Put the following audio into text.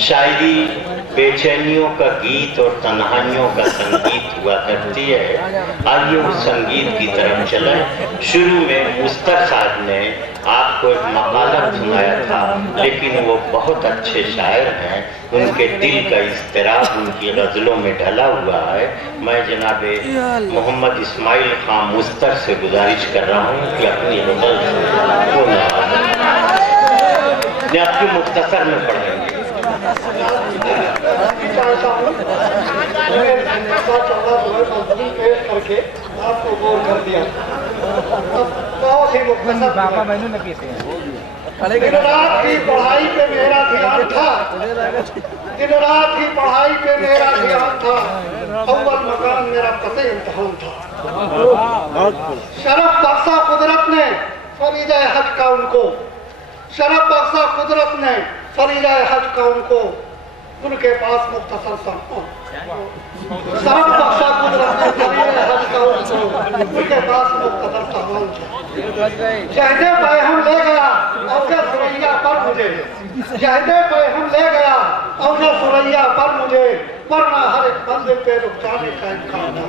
शायरी बेचैनियों का गीत और तन्हाइयों का संगीत हुआ करती है। आइए उस संगीत की तरफ चलें। शुरू में मुस्तर साहब ने आपको एक मकाला सुनाया था, लेकिन वो बहुत अच्छे शायर हैं। उनके दिल का इज़्तिराब उनकी गज़लों में ढला हुआ है। मैं जनाबे मोहम्मद इस्माइल खां मुस्तर से गुजारिश कर रहा हूँ कि अपनी गज़ल को आपकी मुख्तसर में पढ़ेंगे। करके आपको बोर कर दिया। बहुत ही मुख्तसर दिन रात की पढ़ाई पे मेरा ध्यान था, दिन रात की पढ़ाई पे मेरा ध्यान था। अव्वल मकान मेरा पते इम्तिहान था। शरफ बख्शा कुदरत ने फरीदा हज का उनको, शरफ बख्शा कुदरत ने फरीदा हज का उनको, उनके पास मुख्तसर सा शरफ बख्शा कुदरत ने फरीदा हज का उनको, उनके पास मुख्तसर सा हाल था। शहदे पे हम ले गया औजा सुरैया पर मुझे, शहदे पे हम ले गया औजा सुरैया पर मुझे, वरना हर एक मंजिल पे रुक जाने का इम्कान था।